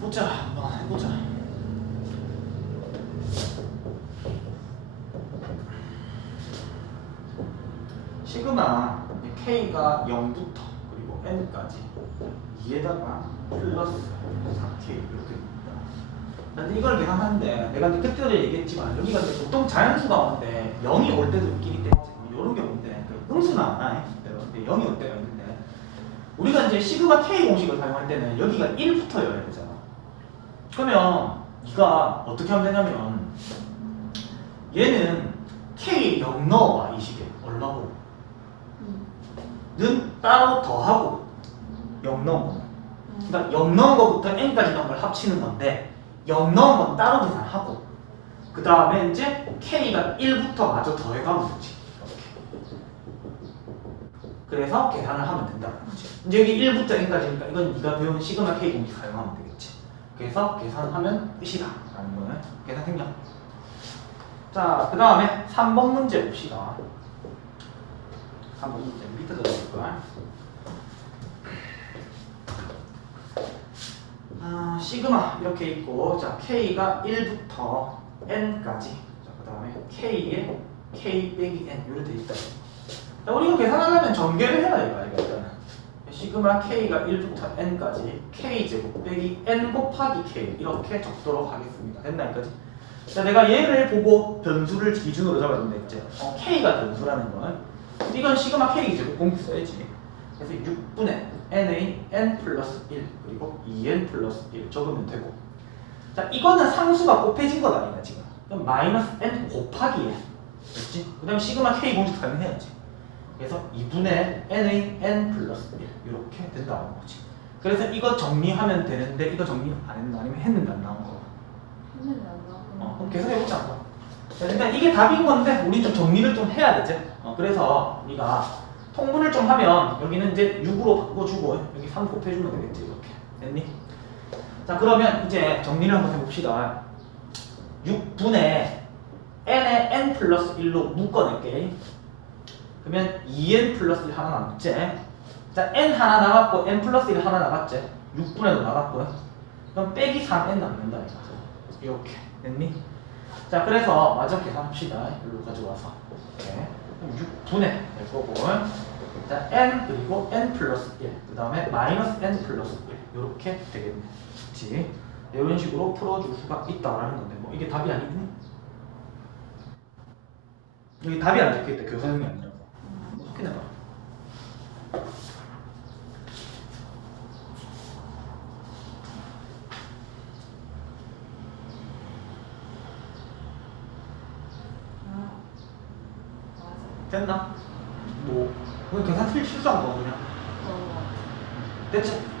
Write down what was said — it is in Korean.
보자 한번 해보자 시그마 k가 0부터 그리고 n까지 2에다가 플러스 4k 이렇게 됩니다. 근데 이걸 계산하는데 내가 그때도 얘기했지만 여기가 이제 보통 자연수가 오는데 0이 올 때도 있기 때문에 이런 경우인데 그 음수 나와요. 근데 0이 올 때가 있는데 우리가 이제 시그마 k 공식을 사용할 때는 여기가 1부터 열어야 되잖아. 그러면 네가 어떻게 하면 되냐면 얘는 k 0 넣어봐 이 식에 얼마고 는 따로 더하고 0 넣은 거. 그러니까 0 넣은 거부터 n까지 넣은 걸 합치는 건데 0 넣은 건 따로 계산하고 그 다음에 이제 k가 1부터 마저 더해가면 되지. 그래서 계산을 하면 된다는 거지. 이제 여기 1부터 n까지니까 이건 네가 배운 시그마 k 공식 사용하면 되겠지. 그래서 계산하면 끝이다. 라는 거는 계산 생략. 자, 그 다음에 3번 문제 봅시다. 3번 문제 밑에서 볼 거야. 아, 시그마 이렇게 있고 자 k가 1부터 n까지 자그 다음에 k에 k 빼기 n 이렇게 돼 있다. 자 우리가 계산하려면 전개를 해야 이거 이거 시그마 k가 1부터 n까지 k 제곱 빼기 n 곱하기 k 이렇게 적도록 하겠습니다. 됐나 여기까지? 자 내가 얘를 보고 변수를 기준으로 잡아준다 했죠. 어, k가 변수라는 건 이건 시그마 k 제곱 공식 써야지. 그래서 6분의 n의 n 플러스 1 그리고 2n 플러스 1 적으면 되고 자 이거는 상수가 곱해진 것 아니다 지금 그럼 마이너스 n 곱하기 1 됐지? 그 다음에 시그마 k 공식 사용해야지 그래서 2분의 n의 n 플러스 1 이렇게 된다는 거지 그래서 이거 정리하면 되는데 이거 정리 안 했나 아니면 했는데 안 나온 거 했는데 안. 어, 그럼 계산해 보자 한번. 자, 일단 이게 답인 건데 우리 좀 정리를 좀 해야 되지. 어, 그래서 우리가 통분을 좀 하면 여기는 이제 6으로 바꿔주고 여기 3 곱해주면 되겠지 이렇게 됐니? 자 그러면 이제 정리를 한번 해봅시다. 6분의 n의 n 플러스 1로 묶어낼게. 그러면 2n 플러스 1 하나 남지. 자 n 하나 나갔고 n 플러스 1 하나 나갔지. 6분의도 나갔고요. 그럼 빼기 3n 남는다. 이렇게 됐니? 자 그래서 마저 계산합시다. 일로 가져와서 이렇게. 그럼 6분의 될 거고 자 n 그리고 n 플러스 1. 그 다음에 마이너스 n 플러스 1 이렇게 되겠네. 그렇지? 이런 식으로 풀어줄 수가 있다라는 건데 뭐 이게 답이 아니니? 여기 답이 안 적혀있다. 교사형이 아니라 아, 맞아. 됐나? 뭐 그냥 계산 틀 실수한 거 그냥 어. 됐지?